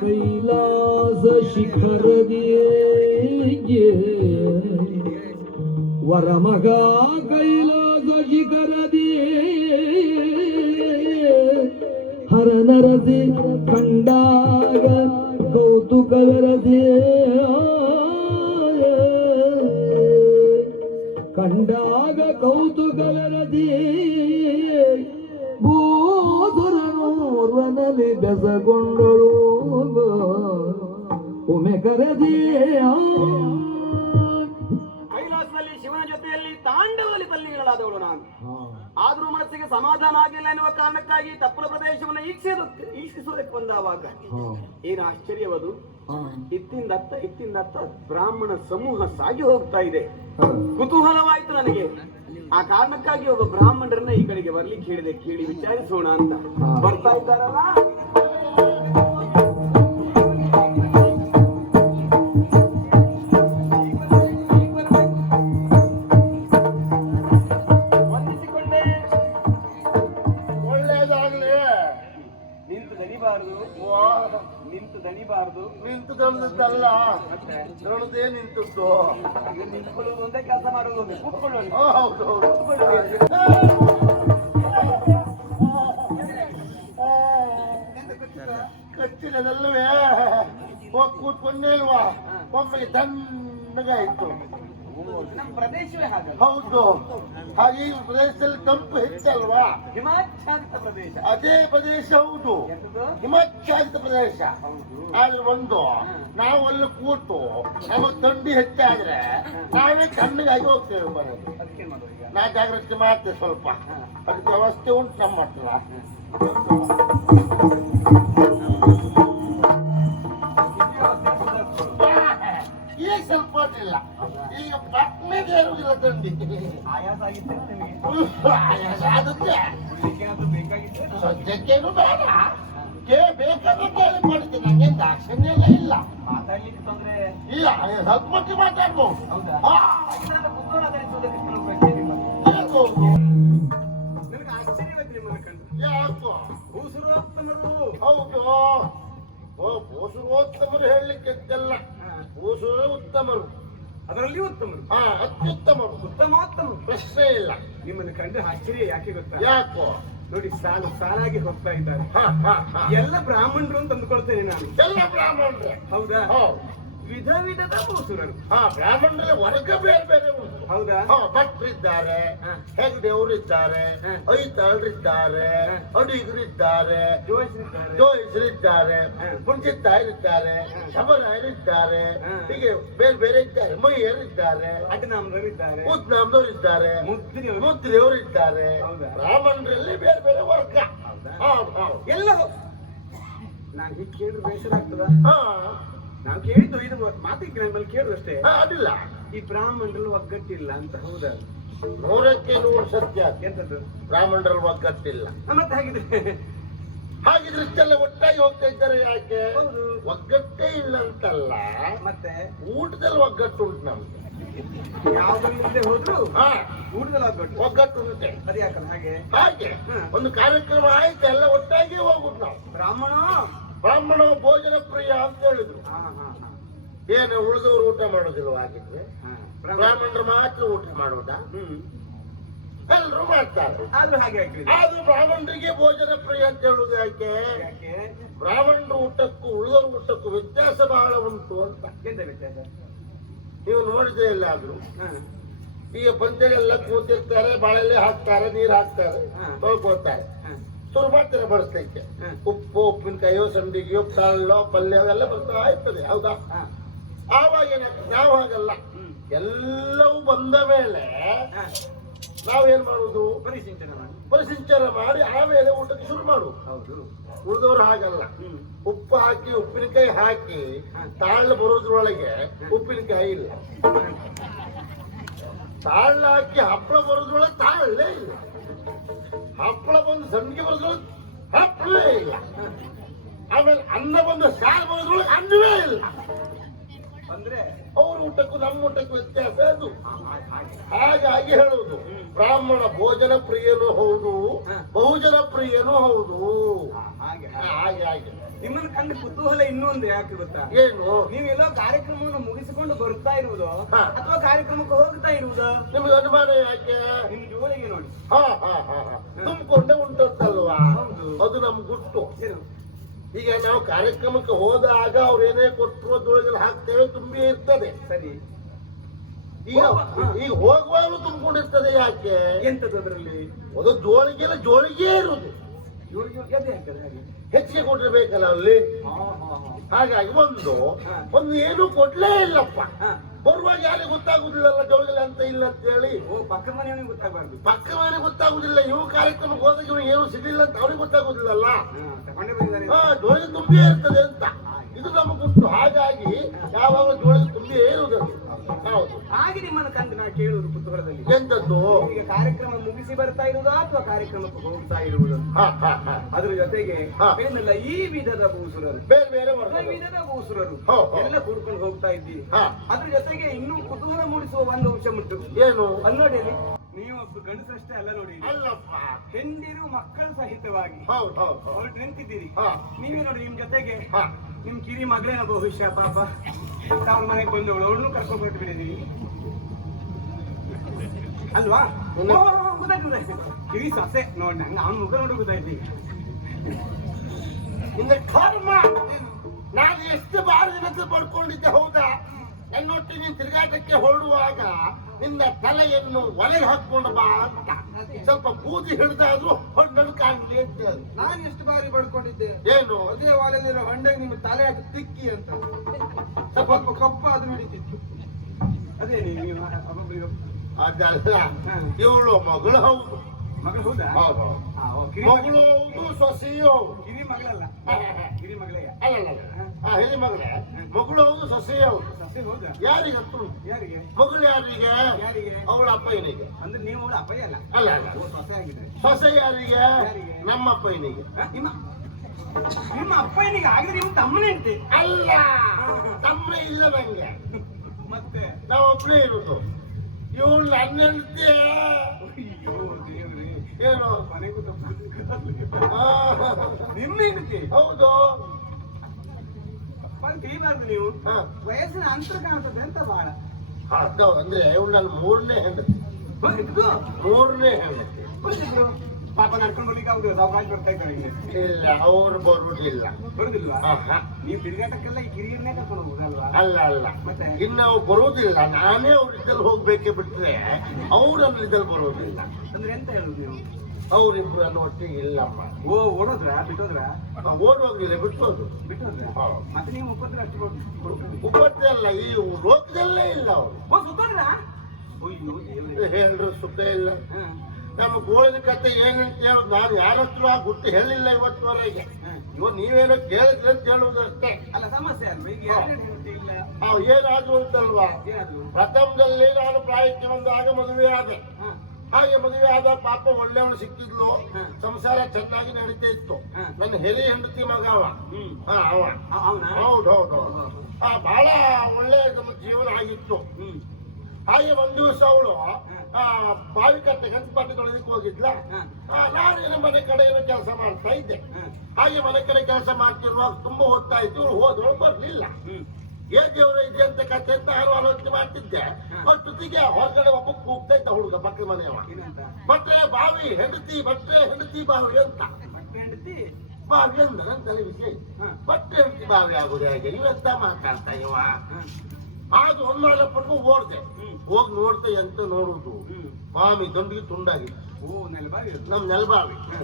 ಕೈಲಾಸ ಶಿಖರದಿಯೇ ವರಮಗ ಕೈಲಾಸ ಶಿಖರದಿಯೇ ಹರನರಸಿ ಕಂಡಾಗ ಕೌತುಕವೆರದೆ ಕಂಡಾಗ ಕೌತುಕವೆರದೆ ಭೂಧರನೋರ್ವನಲ್ಲಿ ಬೆಸಗೊಂಡಳು ಉಮೆ ಕರೆದಿಯ ಕೈಲಾಸದಲ್ಲಿ ಶಿವನ ಜೊತೆಯಲ್ಲಿ ತಾಂಡವಲ್ಲಿ ತಲ್ಲಿಗಳಾದವಳು ನಾನು. ಆದ್ರೂ ಮನಸ್ಸಿಗೆ ಸಮಾಧಾನ ಆಗಿಲ್ಲ ಎನ್ನುವ ಕಾರಣಕ್ಕಾಗಿ ತಪ್ಪಲ ಪ್ರದೇಶವನ್ನು ಈಕ್ಷಿಸಲು ಈಕ್ಷಿಸುವುದಕ್ಕೆ ಬಂದವಾಗ ಏನು ಆಶ್ಚರ್ಯವದು? ಇತ್ತಿಂದತ್ತ ಇತ್ತಿಂದತ್ತ ಬ್ರಾಹ್ಮಣ ಸಮೂಹ ಸಾಗಿ ಹೋಗ್ತಾ ಇದೆ. ಕುತೂಹಲವಾಯ್ತು ನನಗೆ. ಆ ಕಾರಣಕ್ಕಾಗಿ ಒಬ್ಬ ಬ್ರಾಹ್ಮಣರನ್ನ ಈ ಕಡೆಗೆ ಬರ್ಲಿಕ್ಕೆ ಹೇಳಿದೆ. ಕೇಳಿ ವಿಚಾರಿಸೋಣ ಅಂತ. ಬರ್ತಾ ಇದ್ದಾರಲ್ಲ? ನಿಂತು ದಣಿಬಾರದು. ನಿಂತು ದಣಿಬಾರದು. ನಿಂತು ದಣದದ್ದಲ್ಲ. ದಣದೇ ನಿಂತದ್ದು. ಇದು ನಿಂತ್ಕೊಳ್ಳೋದು ಒಂದೇ ಕೆಲಸ ಮಾಡೋದು ಒಂದೇ ಕೂತ್ಕೊಳ್ಳೋದು ಆ, ಹೌದು ಹೌದು ಹೌದು. ಹಾಗೆ ಈ ಪ್ರದೇಶದಲ್ಲಿ ತಂಪು ಹೆಚ್ಚಲ್ವಾ? ಹಿಮಾಚ್ಛಾದಿತ ಪ್ರದೇಶ. ಅದೇ ಪ್ರದೇಶ ಹೌದು? ಹಿಮಾಚ್ಛಾದಿತ ಪ್ರದೇಶ. ಆದ್ರೆ ಒಂದು ನಾವು ಅಲ್ಲಿ ಕೂತು ನಮ್ಮ ತಂಡಿ ಹೆಚ್ಚಾದ್ರೆ ನಾವೇ ತಣ್ಣಗಾಗಿ ಹೋಗ್ತೇವೆ ಬರೋದು ನಾ ಜಾಗ್ರತೆ ಮಾಡ್ತೇವೆ ಸ್ವಲ್ಪ. ಅದಕ್ಕೆ ವ್ಯವಸ್ಥೆ ಉಂಟು ನಮ್ಮ ಹತ್ರ. ಈಗ ಸ್ವಲ್ಪ ಇಲ್ಲ ಈಗ ಪಟ್ನೆಗೆ ಇರುವುದಿಲ್ಲ ಥಂಡಿ ಆಯಾಸ ಆಗಿತ್ತು ನಿಮಗೆ? ಆಯಾಸ ಆಗುತ್ತೆ. ಏನಾದ್ರೂ ಬೇಕಾಗಿತ್ತು ಸದ್ಯಕ್ಕೇನು ಬೇಡ. ಕೇ ಬೇಕಾದಂತ ಹೇಳಿ ಮಾಡಿದ್ದೆ ನಂಗೆ ದಾಕ್ಷಿಣ್ಯ ಎಲ್ಲ ಇಲ್ಲ. ಮಾತಾಡ್ಲಿಕ್ಕೆ ತೊಂದ್ರೆ ಇಲ್ಲ ಮಾತಾಡ್ಬೋದು. ಹೌದಾ. ನನಗೆ ಆಶ್ಚರ್ಯವಾಯ್ತು ನಿಮ್ಮನ್ನು. ಕಂಡು ಯಾಕೋ? ಭೂಸುರೋತ್ತಮರು ಹೌದು. ಓ ಭೂಸುರೋತ್ತಮರು ಹೇಳಲಿಕ್ಕೆ ಇದ್ದಲ್ಲ ಭೂಸುರ ಉತ್ತಮರು. ಅದರಲ್ಲಿ ಉತ್ತಮ ಹಾ ಉತ್ತಮ ಉತ್ತಮೋತ್ತಮರು. ಪ್ರಶ್ನೆ ಇಲ್ಲ. ನಿಮ್ಮನ್ನು ಕಂಡು ಆಶ್ಚರ್ಯ ಯಾಕೆ ಗೊತ್ತಾ? ಯಾಕೋ? ನೋಡಿ ಸಾಲು ಸಾಲಾಗಿ ಹೋಗ್ತಾ ಇದ್ದಾರೆ. ಹಾ ಹಾ ಹಾ. ಎಲ್ಲ ಬ್ರಾಹ್ಮಣರು ಅಂತ ಅಂದ್ಕೊಳ್ತೇನೆ ನಾನು. ಎಲ್ಲ ಬ್ರಾಹ್ಮಣರು. ಹೌದಾ? ವಿಧ ವಿಧದ ಭೂಸುರರು ಹಾ ಬ್ರಾಹ್ಮಣರ ವರ್ಗ ಬೇರೆ ಬೇರೆ ಉಂಟು. ಹೌದಾ? ಭಟ್ರಿದ್ದಾರೆ. ಹೆಗ್ಡೆಯವರಿದ್ದಾರೆ ಐತಾಳರಿದ್ದಾರೆ. ಅಡಿಗರಿದ್ದಾರೆ ಜೋಯಿಸರಿದ್ದಾರೆ. ಹಾ. ಶಬರಾಯರಿದ್ದಾರೆ. ಹೀಗೆ ಬೇರೆ ಬೇರೆ ಇದ್ದಾರೆ ಮೈಯರಿದ್ದಾರೆ ಅಡ್ನಾಮರರಿದ್ದಾರೆ ಮುದ್ರಿಯವರಿದ್ದಾರೆ? ಬ್ರಾಹ್ಮಣರಲ್ಲಿ ಬೇರೆ ಬೇರೆ ವರ್ಗ. ಹೌದಾ? ಹೌದು ಹೌದು ಎಲ್ಲ ನಾನು ಹೀಗೆ ಕೇಳಿದ್ರೆ ಬೇಸರ ಆಗ್ತದ? ನಾವು ಕೇಳಿದ್ದು ಇದು ಮಾತಿಗೆ ನಮ್ಮಲ್ಲಿ ಕೇಳಿದಷ್ಟೇ. ಅದಿಲ್ಲ ಈ ಬ್ರಾಹ್ಮಣರಲ್ಲಿ ಒಗ್ಗಟ್ಟಿಲ್ಲ ಅಂತ ಹೌದಾ? ನೂರಕ್ಕೆ ನೂರು ಸತ್ಯ. ಎಂತದ್ದು? ಬ್ರಾಹ್ಮಣರಲ್ಲಿ ಒಗ್ಗಟ್ಟಿಲ್ಲ. ಮತ್ತೆ ಹಾಗಿದ್ರೆ? ಹಾಗಿದ್ರೆ ಇಷ್ಟೆಲ್ಲ ಒಟ್ಟಾಗಿ ಹೋಗ್ತಾ ಇದ್ದಾರೆ ಯಾಕೆ? ಒಗ್ಗಟ್ಟೇ ಇಲ್ಲ ಅಂತಲ್ಲ. ಮತ್ತೆ? ಊಟದಲ್ಲಿ ಒಗ್ಗಟ್ಟು ಉಂಟು ನಮ್ಗೆ. ಯಾವ್ದ್ರಲ್ಲಿಂದ ಹೋದ್ರು? ಊಟದಲ್ಲಿ ಒಗ್ಗಟ್ಟು. ಒಗ್ಗಟ್ಟು ಉಂಟೆ. ಅದು ಹಾಗೆ. ಹಾಗೆ. ಒಂದು ಕಾರ್ಯಕ್ರಮ ಆಯ್ತು ಎಲ್ಲ ಒಟ್ಟಾಗಿ ಹೋಗುದು ನಾವು. ಬ್ರಾಹ್ಮಣ? ಬ್ರಾಹ್ಮಣ ಭೋಜನ ಪ್ರಿಯ ಅಂತ ಹೇಳಿದ್ರು. ಹಾ ಹಾ ಹಾ. ಏನು ಉಳಿದವರು ಊಟ ಮಾಡೋದಿಲ್ಲ ಹಾಗಿದ್ರೆ? ಬ್ರಾಹ್ಮಣರು ಮಾತ್ರ ಊಟ ಮಾಡೋದಾ ಎಲ್ಲರೂ ಮಾಡ್ತಾರೆ. ಆದ್ರೂ ಹಾಗೆ ಆದ್ರೂ ಬ್ರಾಹ್ಮಣರಿಗೆ ಭೋಜನ ಪ್ರಿಯ ಅಂತ ಹೇಳುದು ಯಾಕೆ? ಯಾಕೆ? ಬ್ರಾಹ್ಮಣರ ಊಟಕ್ಕೂ ಉಳಿದವ್ರ ಊಟಕ್ಕೂ ವ್ಯತ್ಯಾಸ ಬಹಳ ಉಂಟು ಅಂತ. ಎಂತ ವ್ಯತ್ಯಾಸ? ನೀವು ನೋಡಿದ್ರೆ ಎಲ್ಲಾದ್ರೂ ಹಾ. ಈಗ ಪಂಚೆಲ್ಲ ಕೂತಿರ್ತಾರೆ ಬಾಳೆಲೆ ಹಾಕ್ತಾರೆ ನೀರು ಹಾಕ್ತಾರೆ ಹಾ. ಶುರು ಮಾಡ್ತಾರೆ ಬಡಿಸ್ಲಿಕ್ಕೆ. ಉಪ್ಪು ಉಪ್ಪಿನಕಾಯೋ ಸಂಡಿಗೆಯೋ ಕಾಳು ಪಲ್ಯ ಅವೆಲ್ಲ ಬರ್ತಾ ಇರ್ತದೆ ಹೌದಾ? ಆವಾಗ ಏನಾಗ್ತದೆ? ನಾವು ಹಾಗಲ್ಲ ಎಲ್ಲವೂ ಬಂದ ಮೇಲೆ ನಾವೇನ್ ಮಾಡುದು? ಪರಿಸಿಂಚನ ಮಾಡಿ. ಪರಿಸಿಂಚನ ಮಾಡಿ ಆಮೇಲೆ ಊಟಕ್ಕೆ ಶುರು ಮಾಡು. ಹೌದು. ಉಳಿದವರು ಹಾಗಲ್ಲ. ಉಪ್ಪು ಹಾಕಿ ಉಪ್ಪಿನಕಾಯಿ ಹಾಕಿ ತಾಳ್ ಬರೋದ್ರೊಳಗೆ ಉಪ್ಪಿನಕಾಯಿ ಇಲ್ಲ. ತಾಳ್ ಹಾಕಿ ಹಪ್ಪಳ ಬರೋದ್ರೊಳಗೆ ತಾಳ್ಲೇ ಇಲ್ಲ. ಹಪ್ಪಳ ಬಂದು ಸಂಡಿಗೆ ಬರೋದ್ರೊಳಗೆ ಹಪ್ಪಳೇ ಇಲ್ಲ. ಆಮೇಲೆ ಅನ್ನ ಬಂದು ಸಾರು ಬರೋದ್ರೊಳಗೆ ಅನ್ನವೇ ಇಲ್ಲ. ಅಂದ್ರೆ ಅವ್ರ ಊಟಕ್ಕೂ ನಮ್ಮ ಊಟಕ್ಕೂ ವ್ಯತ್ಯಾಸ ಅದು. ಹಾಗಾಗಿ ಹೇಳುವುದು ಬ್ರಾಹ್ಮಣ ಭೋಜನ ಪ್ರಿಯನು ಹೌದು. ಬಹುಜನ ಪ್ರಿಯನೂ ಹೌದು. ಹಾಗೆ. ಹಾಗೆ ಹಾಗೆ. ನಿಮ್ಮನ್ನ ಕಂಡು ಕುತೂಹಲ ಇನ್ನೊಂದು ಯಾಕೆ ಗೊತ್ತಾ? ಏನು? ನೀವೆಲ್ಲೋ ಕಾರ್ಯಕ್ರಮವನ್ನು ಮುಗಿಸಿಕೊಂಡು ಬರ್ತಾ ಇರುವುದು. ಅಥವಾ ಕಾರ್ಯಕ್ರಮಕ್ಕೆ ಹೋಗ್ತಾ ಇರುವುದು? ನಿಮ್ಗೆ ಅನುಮಾನ ಯಾಕೆ? ನಿಮ್ ಜೋಳಿಗೆ ನೋಡಿ. ಹಾ ಹಾ ಹಾ ಹಾ. ತುಂಬಿಕೊಂಡೆ ಉಂಟಂತಲ್ವಾ ಹೌದು. ಅದು ನಮ್ಗೆ ಗುಟ್ಟು. ಈಗ ನಾವು ಕಾರ್ಯಕ್ರಮಕ್ಕೆ ಹೋದಾಗ ಅವ್ರು ಏನೇ ಕೊಟ್ಟರು ದೊಳಗಲ್ಲಿ ಹಾಕ್ತೇವೆ ತುಂಬಿ ಇರ್ತದೆ. ಸರಿ. ಈಗ. ಈಗ ಹೋಗುವಾಗಲೂ ತುಂಬಿಕೊಂಡಿರ್ತದೆ ಯಾಕೆ? ಎಂತದ್ದು ಅದರಲ್ಲಿ? ಅದು ಜೋಳಿಗೆಲ್ಲ ಜೋಳಿಗೆ ಇರುವುದು. ಹೆಚ್ಚಿಗೆ ಕೊಟ್ಟಿರ್ಬೇಕಲ್ಲ ಅಲ್ಲಿ. ಹಾಗಾಗಿ ಒಂದು ಒಂದು ಏನು ಕೊಡ್ಲೇ ಇಲ್ಲಪ್ಪ. ಬರುವಾಗ ಯಾರಿಗೆ ಗೊತ್ತಾಗುದಿಲ್ಲಲ್ಲ ಜೋಳಿಗೆಲ್ಲ ಅಂತ ಇಲ್ಲ ಅಂತ ಹೇಳಿ ಪಕ್ಕ ಮನೆ ಮನೆಯವನಿಗೆ ಗೊತ್ತಾಗಬಾರ್ದು. ಪಕ್ಕ ಮನೆ ಗೊತ್ತಾಗುದಿಲ್ಲ ಇವು ಕಾರ್ಯಕ್ರಮಕ್ಕೆ ಹೋದಾಗ ಇವನು ಏನು ಸಿಗಲಿಲ್ಲ ಅಂತ ಅವ್ರಿಗೆ ಗೊತ್ತಾಗುದಿಲ್ಲಲ್ಲ ತಗೊಂಡೇ ತುಂಬಿ ಇರ್ತದೆ ಅಂತ. ಇದು ನಮ್ಮ ಗುಟ್ಟು ಹಾಗಾಗಿ ಯಾವಾಗ ಜೋಳಿ ತುಂಬಿ ಇರುವುದು ಹಾಗೆ ನಿಮ್ಮನ್ನು ಕಂದು ನಾ ಕೇಳುವುದು ಕುತೂಹಲದಲ್ಲಿ ಎಂತದ್ದು? ಈಗ ಕಾರ್ಯಕ್ರಮ ಮುಗಿಸಿ ಬರ್ತಾ ಇರುವುದಾ ಅಥವಾ ಕಾರ್ಯಕ್ರಮಕ್ಕೆ ಹೋಗ್ತಾ ಇರುವುದು? ಅದ್ರ ಜೊತೆಗೆ. ಏನಲ್ಲ ಈ ವಿಧದ ಭೂಸುರರು ಬೇರೆ ಬೇರೆ ಈ ವಿಧದ ಭೂಸುರರು. ಎಲ್ಲ ಕೂಡ್ಕೊಂಡು ಹೋಗ್ತಾ ಇದ್ದೀವಿ. ಅದ್ರ ಜೊತೆಗೆ ಇನ್ನೂ ಕುತೂಹಲ ಮೂಡಿಸುವ ಒಂದು ಅಂಶ ಉಂಟು. ಏನು? ಅಲ್ಲಿ ನೋಡಿ ಅಲ್ಲಿ, ನೀವು ಗಂಡಸಷ್ಟೇ ಅಲ್ಲ ನೋಡಿ ಅಲ್ಲಪ್ಪ. ಹೆಂಡಿರು ಮಕ್ಕಳ ಸಹಿತವಾಗಿ. ಹೊರಟು ನಿಂತಿದ್ದೀರಿ ಹಾ. ನೀವೇ ನೋಡಿ ನಿಮ್ ಜೊತೆಗೆ ನಿಮ್ ಕಿರಿ ಮಗಳೇನ ಬಹುಶಃ ಪಾಪ. ತಾವ ಮನೆಗೆ ಬಂದವಳು. ಅವಳನ್ನು ಕರ್ಕೊಂಡು ಅಲ್ವಾ? ಓ, ಗೊತ್ತಾಯ್ತು ಗೊತ್ತಾಯ್ತು. ಕಿರಿ ಸೊಸೆ. ನೋಡಿ ನಂಗೆ ಅವ್ನ ಮುಖ ನೋಡಿ ಗೊತ್ತಾಯ್ತು. ನಿನ್ನ ಕರ್ಮ. ನಾನು ಎಷ್ಟು ಬಾರಿ ನಿನ್ನತ್ರ ಪಡ್ಕೊಂಡಿದ್ದೆ ಹೌದಾ? ನೀನ್ ತಿರುಗಾಟಕ್ಕೆ ಹೊರಡುವಾಗ ನಿನ್ನ ತಲೆಯನ್ನು ಒಲೆಗೆ ಹಾಕೊಂಡು ಬಾ ಅಂತ. ಸ್ವಲ್ಪ ಬೂದಿ ಹಿಡಿದಾದ್ರೂ ಹೊಂಡಲು ಕಾಣಲಿ ಅಂತ ನಾನು ಎಷ್ಟು ಬಾರಿ ಪಡ್ಕೊಂಡಿದ್ದೆ ಏನು? ಅದೇ ವಾಲಲ್ಲಿರೋ ಹೊಂಡೆಗೆ ನಿಮ್ಮ ತಲೆ ಹಾಕಿ ತಿಕ್ಕಿ ಅಂತ. ಸ್ವಲ್ಪ ಕಪ್ಪು ಅದು ಹಿಡಿತಿತ್ತು. ಅದೇ ನೀವು ಅದಲ್ಲ. ಇವಳು ಮಗಳು ಹೌದು. ಮಗಳು ಹೌದಾ? ಹೌದು. ಮಗಳು ಹೌದು ಸೊಸೆಯೂ ಕಿರಿ ಮಗಳಲ್ಲ. ಕಿರಿ ಮಗಳೇ ಅಲ್ಲ ಆ ಹಿರಿ ಮಗಳೇ. ಮಗಳು ಹೌದು ಸೊಸೆಯು ಹೌದು ಸೊಸೆ ಹೌದಾ. ಯಾರಿಗೆ ಹತ್ತು ಯಾರಿಗೆ ಮಗಳು ಯಾರಿಗೆ ಯಾರಿಗೆ ಅವಳ ಅಪ್ಪಯ್ಯನಿಗೆ ಅಂದ್ರೆ ನೀವು ಅವಳ ಅಪ್ಪಯ್ಯ ಅಲ್ಲ ಅಲ್ಲ ಅಲ್ಲ ಓ, ಸೊಸೆ ಆಗಿದ್ದಾರೆ ಸೊಸೆ ಯಾರಿಗೆ ಯಾರಿಗೆ? ನಮ್ಮ ಅಪ್ಪಯ್ಯನಿಗೆ ಹ? ನಿಮ್ಮ ನಿಮ್ಮ ಅಪ್ಪಯ್ಯನಿಗೆ ಆಗಿದ್ರೆ ನಿಮ್ಮ ತಮ್ಮನೇ ಅಂತೆ ಅಲ್ಲ ತಮ್ಮ ಇಲ್ಲ ನಂಗೆ ಮತ್ತೆ ನಾವು ಒಬ್ಬನೇ ಇರುದು ಇವಳು ನನ್ನ ಹೆಂಡ್ತಿ ಅಯ್ಯೋ ದೇವ್ರೇ ಏನು ಮನೆಗೂ ತಪ್ಪು ಆ, ನಿಮ್ಮ ಹೆಂಡತಿ ಹೌದು ತಿಳಿಬಾರ್ದು ನೀವು. ಹಾ. ವಯಸ್ಸಿನ ಅಂತರ ಕಾಣ್ತದೆ ಅಂತ ಬಹಳ ಅದು ಅಂದ್ರೆ ಇವಳು ನನ್ನ ಮೂರನೇ ಹೆಂಡತಿ. ಹೋಗಿದ್ದು ಮೂರನೇ ಹೆಂಡತಿ. ಪಾಪ ನಡ್ಕೊಂಡು ಬರ್ಲಿಕ್ಕೆ ಆಗುದಿಲ್ಲ. ಅವಕಾಶ ಬರ್ತಾ ಇದ್ದಾರೆ ಇಲ್ಲಿ ಇಲ್ಲ ಅವ್ರು ಬರುವುದಿಲ್ಲ ಬರುದಿಲ್ವಾ? ಆಹಾ. ನೀವು ತಿರುಗಾಟಕ್ಕೆಲ್ಲ ಈ ಕಿರಿಯರನ್ನೇ ಕರ್ಕೊಂಡು ಹೋಗುದಲ್ವಾ? ಅಲ್ಲ ಅಲ್ಲ. ಮತ್ತೆ? ಇನ್ನು ಅವ್ರು ಬರುವುದಿಲ್ಲ. ನಾನೇ ಅವ್ರ ಇದ್ದಲ್ಲಿ ಹೋಗ್ಬೇಕೆ ಬಿಟ್ರೆ ಅವ್ರ ನನ್ನ ಇದ್ದಲ್ಲಿ ಬರುವುದಿಲ್ಲ. ಅಂದ್ರೆ ಎಂತ ಹೇಳುದು ನೀವು? ಅವ್ರಿಬ್ರು ಅನ್ನೋ ಒಟ್ಟಿಗೆ ಇಲ್ಲಮ್ಮ ಓ ಓಡೋದ್ರ? ಬಿಟ್ಟೋದ್ರ? ಓಡೋಗ್ಲಿಲ್ಲ ಬಿಟ್ಟೋದು ಬಿಟ್ಟೋದ್ರ. ಮತ್ತೆ ನೀವು ಮುಪ್ಪತ್ರ ಅಷ್ಟು ಅಲ್ಲ ಈ ರೋಗದಲ್ಲೇ ಇಲ್ಲ ಅವರು. ಓ ಸುತ್ತೋದ್ರ? ಹೇಳ್ರು ಸುಖ ಇಲ್ಲ. ನಮ್ಮ ಗೋಳಿನ ಕತೆ ಏನಂತ ಹೇಳೋದು ನಾನು ಯಾರ ಹತ್ರ ಗುಟ್ಟು ಹೇಳಿಲ್ಲ ಇವತ್ತುವರೆಗೆ. ಇವ ನೀವೇನೋ ಕೇಳಿದ್ರೆ ಅಂತ ಹೇಳುವುದಷ್ಟೇ. ಅಲ್ಲ ಸಮಸ್ಯೆ ಅಲ್ವಾ? ಈಗ ಏನಾದ್ರು ಅಂತಲ್ವಾ ಪ್ರಥಮದಲ್ಲಿ ನಾನು ಪ್ರಾಯಕ್ಕೆ ಬಂದಾಗ ಮದುವೆ ಆದೆ ಹಾಗೆ ಮದುವೆ ಆದ ಪಾಪ ಒಳ್ಳೆಯವನು ಸಿಕ್ಕಿದ್ಲು. ಸಂಸಾರ ಚೆನ್ನಾಗಿ ನಡೀತಾ ಇತ್ತು. ನನ್ನ ಹೆಲಿ ಹೆಂಡತಿ ಮಗ ಅವ. ಹೌದು ಹೌದು ಬಹಳ ಒಳ್ಳೆ ಜೀವನ ಆಗಿತ್ತು. ಹಾಗೆ ಒಂದ್ ದಿವಸ ಅವಳು ಬಾವಿ ಕಟ್ಟೆ ಗಂಟು ಪಾಟಿ ತೊಳೆದಕ್ಕೆ ಹೋಗಿದ್ಲ ನಾನೇನು ಮನೆ ಕಡೆ ಏನೋ ಕೆಲಸ ಮಾಡ್ತಾ ಇದ್ದೆ. ಹಾಗೆ ಮನೆ ಕಡೆ ಕೆಲಸ ಮಾಡ್ತಿರುವಾಗ ತುಂಬಾ ಹೊತ್ತಾಯ್ತು ಇವಳು ಹೋದವಳು ಬರ್ಲಿಲ್ಲ. ಏನ್ ದೇವ್ರ ಇದೆ ಅಂತ ಕಥೆ ಅಂತ ನಾನು ಆಲೋಚನೆ ಮಾಡ್ತಿದ್ದೆ? ಜೊತೆಗೆ ಹೊರಗಡೆ ಒಬ್ಬ ಕೂಗ್ತಾ ಇದ್ದ ಹುಡುಗ ಮಕ್ಕಳ ಮನೆಯವ. ಅಂತ ಬಟ್ರೆ ಬಾವಿ ಹೆಂಡತಿ ಬಟ್ರೆ ಹೆಂಡತಿ ಬಾವಿ ಅಂತ. ಬಾವಿ ಅಂದ ನನ್ನ ವಿಷಯ. ಬಟ್ರೆ ಹೆಂಡತಿ ಬಾವಿ ಆಗುದು ಹೇಗೆ ಇವೆಂತ ಮಾತಾಡ್ತಾ ಇವ? ಆಗ ಆಗ ಪಡ್ಕೊಂಡು ಓಡ್ದೆ. ಹೋಗಿ ನೋಡ್ದೆ ಎಂತ ನೋಡುದು? ಬಾವಿ ದಂಡಿಗೆ ತುಂಡಾಗಿತ್ತು ಓ ನೆಲಬಾವಿ ಅದು. ನಮ್ ನೆಲಬಾವಿ. ಹಾ.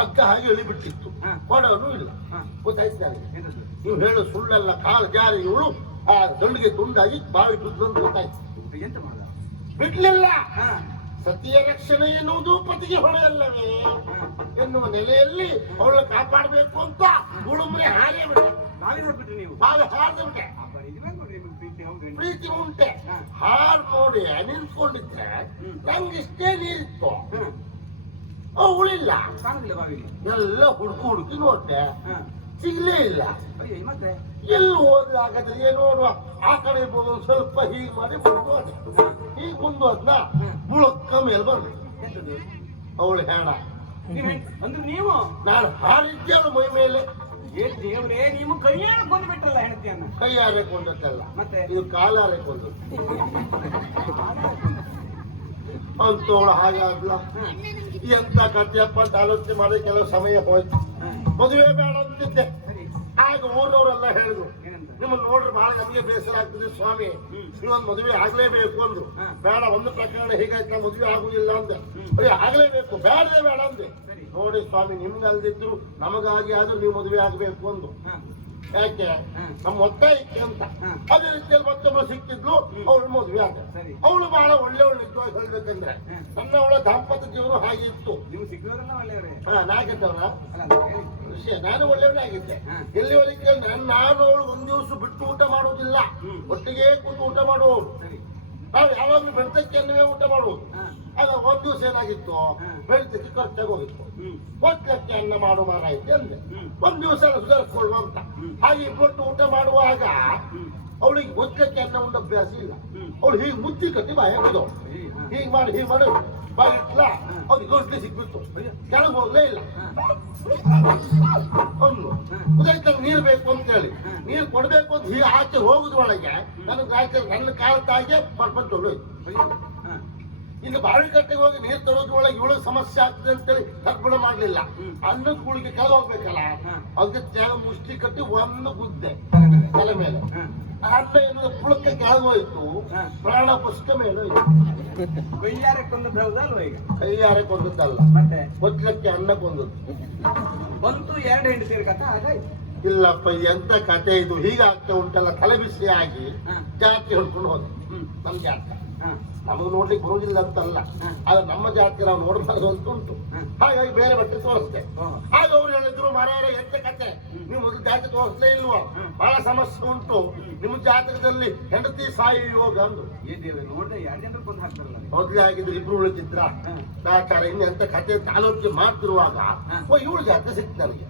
ಹಗ್ಗ ಹಾಗೆ ಇಳಿಬಿಟ್ಟಿತ್ತು. ಕೊಡೋನು ಇಲ್ಲ. ಗೊತ್ತಾಯ್ತಾ ನೀವು ಹೇಳು ಸುಳ್ಳೆಲ್ಲ ಕಾಲು ಜಾರಿ ಇವಳು ಆ ದಂಡಿಗೆ ತುಂಡಾಗಿ ಬಾವಿ ಬಿದ್ದು ಗೊತ್ತಾಯ್ತು. ಎಂತ ಮಾಡ ಬಿಡ್ಲಿಲ್ಲ. ಸತಿಯ ರಕ್ಷಣೆ ಎನ್ನುವುದು ಪತಿಗೆ ಹೊಳೆಯಲ್ಲವೇ ಎನ್ನುವ ನೆಲೆಯಲ್ಲಿ ಅವಳು ಕಾಪಾಡಬೇಕು ಅಂತ ಉಳುಮ್ರೆ ಹಾರಿ ಬಿಡ ನಾವೇ. ಬಿಟ್ರಿ ನೀವು ಬಾವಿ ಹಾರ್ದು ಬಿಟ್ಟೆ ಪ್ರೀತಿ ಉಂಟೆ. ಹಾಡ್ ಹಾರ್ ನೋಡಿ ನಿಂತ್ಕೊಂಡಿದ್ರೆ. ನಂಗೆ ಇಷ್ಟೇ ನೀರಿತ್ತು. ಉಳಿಲ್ಲ. ಎಲ್ಲ ಹುಡುಕು ಹುಡುಕಿ ನೋಡ್ತೆ ಸಿಗ್ಲೇ ಇಲ್ಲ ಅಯ್ಯೋ ಮತ್ತೆ ಎಲ್ಲಿ ಹೋದ್ಲಾಗದ್ರೆ ಏನು ನೋಡುವ ಆ ಕಡೆ ಇರ್ಬೋದು ಸ್ವಲ್ಪ ಹೀಗೆ ಮಾಡಿ ಮುಂದುವರೆ ಹೀಗೆ ಮುಂದುವದ್ನ ಮುಳಕ್ಕ ಮೇಲೆ ಬಂದು ಎಂತದ್ದು? ಅವಳು ಹೇಳ. ಅಂದ್ರೆ ನೀವು? ನಾನು ಹಾರಿದ್ದೆ ಅವಳು ಮೈ ಮೇಲೆ. ಏ ದೇವ್ರೇ ನೀವು ಕೈಯಾರ ಕೊಂದು ಬಿಟ್ರಲ್ಲ ಹೆಂಡತಿಯನ್ನ? ಕೈಯಾರೆ ಕೊಂದದ್ದಲ್ಲ. ಮತ್ತೆ? ಇದು ಕಾಲಾರೆ ಕೊಂದದ್ದು. ಅಂತವಳು ಹಾಗಾಗ್ಲ ಎಂತ ಕಥೆಯಪ್ಪ ಆಲೋಚನೆ ಮಾಡಿ ಕೆಲವು ಸಮಯ ಹೋಯ್ತು. ಮದುವೆ ಬೇಡ ಅಂತಿದ್ದೆ. ಆಗ ಊರವರೆಲ್ಲ ಹೇಳಿದ್ರು ನಿಮ್ಮ ನೋಡ್ರಿ ಬಹಳ ನಮಗೆ ಬೇಸರ ಆಗ್ತದೆ ಸ್ವಾಮಿ. ನೀವೊಂದು ಮದುವೆ ಆಗ್ಲೇಬೇಕು ಅಂದ್ರು. ಬೇಡ ಒಂದು ಪ್ರಕರಣ ಹೀಗಾಯ್ತು ಮದುವೆ ಆಗುದಿಲ್ಲ ಅಂದೆ. ಬರೀ ಆಗ್ಲೇಬೇಕು ಬೇಡವೇ ಬೇಡ ಅಂದೆ. ನೋಡಿ ಸ್ವಾಮಿ ನಿಮ್ಗೆ ಅಲ್ದಿದ್ರು ನಮಗಾಗಿ ಆದ್ರೂ ನೀವು ಮದುವೆ ಆಗ್ಬೇಕು ಅಂದು ಯಾಕೆ ನಮ್ಮ ಒತ್ತಾಯಕ್ಕೆ ಅಂತ. ಅದೇ ರೀತಿಯಲ್ಲಿ ಮತ್ತೊಬ್ಬ ಸಿಕ್ಕಿದ್ಲು ಅವಳು ಮದುವೆ ಆದ. ಅವಳು ಬಹಳ ಒಳ್ಳೆಯವಳು ನಿಜವಾಗಿ ಹೇಳ್ಬೇಕಂದ್ರೆ. ನನ್ನ ಅವಳ ದಾಂಪತ್ಯ ಜೀವನ ಹಾಗೆ ಇತ್ತು. ನೀವು ಸಿಕ್ಕಿದ್ರಲ್ಲ ಒಳ್ಳೆಯವರೇ? ಅಲ್ಲ ವಿಷಯ ನಾನು ಒಳ್ಳೆಯವನೇ ಆಗಿದ್ದೆ. ಎಲ್ಲಿವರೆಗೆ ನಾನು ಅವಳು ಒಂದ್ ದಿವಸ ಬಿಟ್ಟು ಊಟ ಮಾಡೋದಿಲ್ಲ. ಒಟ್ಟಿಗೆ ಕೂತು ಊಟ ಮಾಡುವವರು ಸರಿ. ನಾವು ಯಾವಾಗ್ಲೂ ಬೆಳ್ತಕ್ಕೆನ್ನುವೇ ಊಟ ಮಾಡುವುದು ಅದ ಆಗ ಒಂದ್ ದಿವಸ ಏನಾಗಿತ್ತು. ಬೆಳ್ತಕ್ಕೆ ಖರ್ಚಾಗಿ ಹೋಗಿತ್ತು. ಹ್ಮ್. ಹೋಟ್ಲಕ್ಕೆ ಅನ್ನ ಮಾಡು ಮಾರಾಯ್ತು ಅಂದೆ. ಒಂದ್ ದಿವಸ ಸುಧಾರಿಸ್ಕೊಳ್ಳುವ ಅಂತ. ಹಾಗೆ ಕೊಟ್ಟು ಊಟ ಮಾಡುವಾಗ ಅವಳಿಗೆ ಒತ್ತಕ್ಕೆ ಅನ್ನ ಒಂದು ಅಭ್ಯಾಸ ಇಲ್ಲ. ಅವಳು ಹೀಗೆ ಮುದ್ದಿ ಕಟ್ಟಿ ಬಾಯ ಹೀಗೆ ಮಾಡಿ ಹೀಗೆ ಮಾಡಿ. ಇಟ್ಲ ಅವ್ರಿಗೆ ಗೊತ್ತೇ ಸಿಕ್ಬಿತ್ತು ಕೆಳಗೆ ಹೋಗ್ಲೇ ಇಲ್ಲ ಒಂದು ಉದಯಕ್ಕೆ ನೀರು ಬೇಕು ಅಂತ ಹೇಳಿ ನೀರು ಕೊಡ್ಬೇಕು ಅಂತ ಹೀಗೆ ಆಚೆ ಹೋಗುದು ಒಳಗೆ ನನಗೆ ಆಚೆ ನನ್ನ ಕಾಲ ತಾಯಿಗೆ ಸರಿ ಹಾ ಇನ್ನು ಬಾವಿ ಕಟ್ಟೆಗೆ ಹೋಗಿ ನೀರು ತರೋದ್ರ ಒಳಗೆ ಇವಳಿಗೆ ಸಮಸ್ಯೆ ಆಗ್ತದೆ ಅಂತೇಳಿ ಹೇಳಿ ತಪ್ಪುಳ ಮಾಡಲಿಲ್ಲ ಅನ್ನದ ಗುಳಿಗೆ ಕೆಳ ಹೋಗ್ಬೇಕಲ್ಲ ಹಾ. ಅದಕ್ಕೆ ಮುಷ್ಟಿ ಕಟ್ಟಿ ಒಂದು ಗುದ್ದೆ ತಲೆ ಮೇಲೆ. ತಲೆ ಮೇಲೆ ಹಾ ಅನ್ನ ಏನದ ಪುಳಕ್ಕೆ ಕೆಳಗೆ ಹೋಯ್ತು ಹಾ. ಪ್ರಾಣ ಪುಸ್ತಕ ಮೇಲೆ ಕೈಯಾರೆ ಕೊಂದದ್ದು ಹೌದಲ್ವಾ ಈಗ? ಕೈಯಾರೆ ಕೊಂದದ್ದಲ್ಲ. ಮತ್ತೆ? ಕೊಚ್ಲಕ್ಕೆ ಅನ್ನ ಕೊಂದದ್ದು. ಬಂತು ಎರಡು ಹೆಂಡತಿಯರ ಕಥೆ ಹಾಗಾಯ್ತು? ಇಲ್ಲಪ್ಪ ಎಂತ ಕತೆ ಇದು? ಹೀಗಾಗ್ತಾ ಉಂಟಲ್ಲ ತಲೆ ಬಿಸಿ ಆಗಿ. ಜಾತಿ ಹೊಡ್ಕೊಂಡು ಹೋದ. ನಮ್ಗೆ ಅರ್ಥ. ನಮಗೆ ನೋಡ್ಲಿಕ್ಕೆ ಬರುವುದಿಲ್ಲ ಅಂತಲ್ಲ. ಆದ್ರೆ ನಮ್ಮ ಜಾತಿ ನಾವು ನೋಡ್ಬಾರ್ದು ಅಂತ ಉಂಟು. ಹಾಗಾಗಿ ಬೇರೆ ಬಟ್ಟೆ ತೋರಿಸ್ತೇ ಹಾಗೆ ಆಗ ಅವ್ರು ಹೇಳಿದ್ರು ಮರಾರ ಎಂತ ಕತೆ ನೀವು ಮೊದಲು ಜಾತಿ ತೋರಿಸ್ಲೇ ಇಲ್ವಾ. ಬಹಳ ಸಮಸ್ಯೆ ಉಂಟು. ನಿಮ್ಮ ಜಾತಕದಲ್ಲಿ ಹೆಂಡತಿ ಸಾಯಿ ಯೋಗ ಅಂದು ಮೊದಲೇ ಆಗಿದ್ರು ಇಬ್ರು ಉಳಿದಿದ್ರ. ಸಹಕಾರ ಇನ್ನು ಎಂತ ಕತೆ ಆಲೋಚನೆ ಮಾಡ್ತಿರುವಾಗ. ಓ ಇವಳು ಜಾತಿ ಸಿಕ್ತು ನನಗೆ.